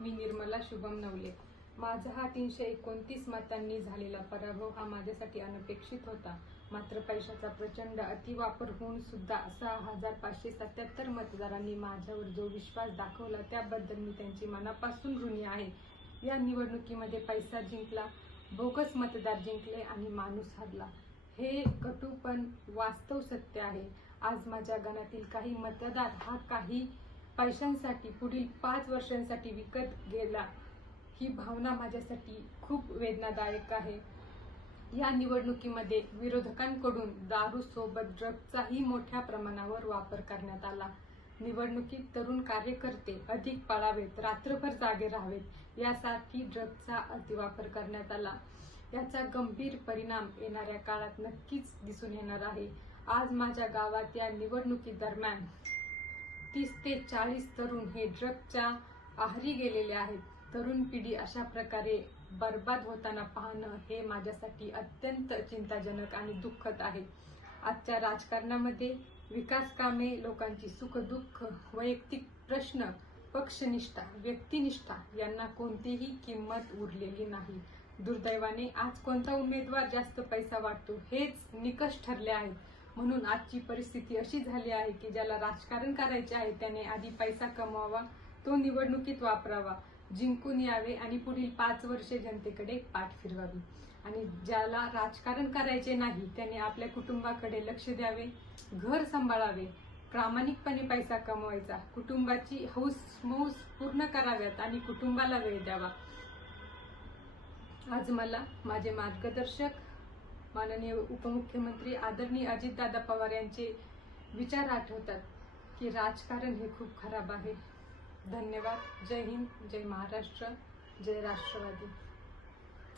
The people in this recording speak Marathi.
मी निर्मला शुभम नवले। माझा हा 329 मतांनी झालेला पराभव हा माझ्यासाठी अनपेक्षित होता। मात्र पैशाचा प्रचंड अतिवापर होऊन सुद्धा 6577 मतदारांनी माझ्यावर जो विश्वास दाखवला त्याबद्दल मी त्यांची मनापासून ऋणी आहे। या निवडणुकीमध्ये पैसा जिंकला, बोगस मतदार जिंकले आणि माणूस हरला। हे कटू पण वास्तव सत्य आहे। आज माझ्या गणातील काही मतदार हा काही पैशांसाठी पुढील 5 वर्षांसाठी विकत गेला, ही भावना माझ्यासाठी खूप वेदनादायक आहे। या निवडणुकीमध्ये विरोधकांकडून दारू सोबत ड्रग्जचाही मोठ्या प्रमाणावर वापर करण्यात आला। निवडणुकीत तरुण कार्यकर्ते अधिक पळावेत, रात्रभर जागे राहावेत यासाठी ड्रग्जचा अतिवापर करण्यात आला। याचा गंभीर परिणाम येणाऱ्या काळात नक्कीच दिसून येणार आहे। आज माझ्या गावात या निवडणुकीदरम्यान 30 ते 40 तरुण हे ड्रग्जच्या आहारी गेलेले आहेत। तरुण पिढी अशा प्रकारे बर्बाद होताना पाहणं हे माझ्यासाठी अत्यंत चिंताजनक आणि दुःखद आहे। आजच्या राजकारणामध्ये विकास कामे, लोकांची सुखदुःख, वैयक्तिक प्रश्न, पक्षनिष्ठा, व्यक्तिनिष्ठा यांना कोणतीही किंमत उरलेली नाही। दुर्दैवाने आज कोणता उमेदवार जास्त पैसा वाटतो हेच निकष ठरले आहेत। म्हणून आजची परिस्थिती अशी झाली आहे की ज्याला राजकारण करायचे आहे त्याने आधी पैसा कमवावा, तो निवडणुकीत वापरावा, जिंकून यावे आणि पुढील 5 वर्षे जनतेकडे पाठ फिरवावी। आणि ज्याला राजकारण करायचे नाही त्याने आपल्या कुटुंबाकडे लक्ष द्यावे, घर सांभाळावे, प्रामाणिकपणे पैसा कमवायचा, कुटुंबाची हौस-मौज पूर्ण कराव्यात आणि कुटुंबाला वेळ द्यावा। आज मला माझे मार्गदर्शक माननीय उपमुख्यमंत्री आदरणीय अजितदादा पवार यांचे विचार आठवतात की राजकारण हे खूप खराब आहे। धन्यवाद। जय हिंद, जय महाराष्ट्र, जय राष्ट्रवादी।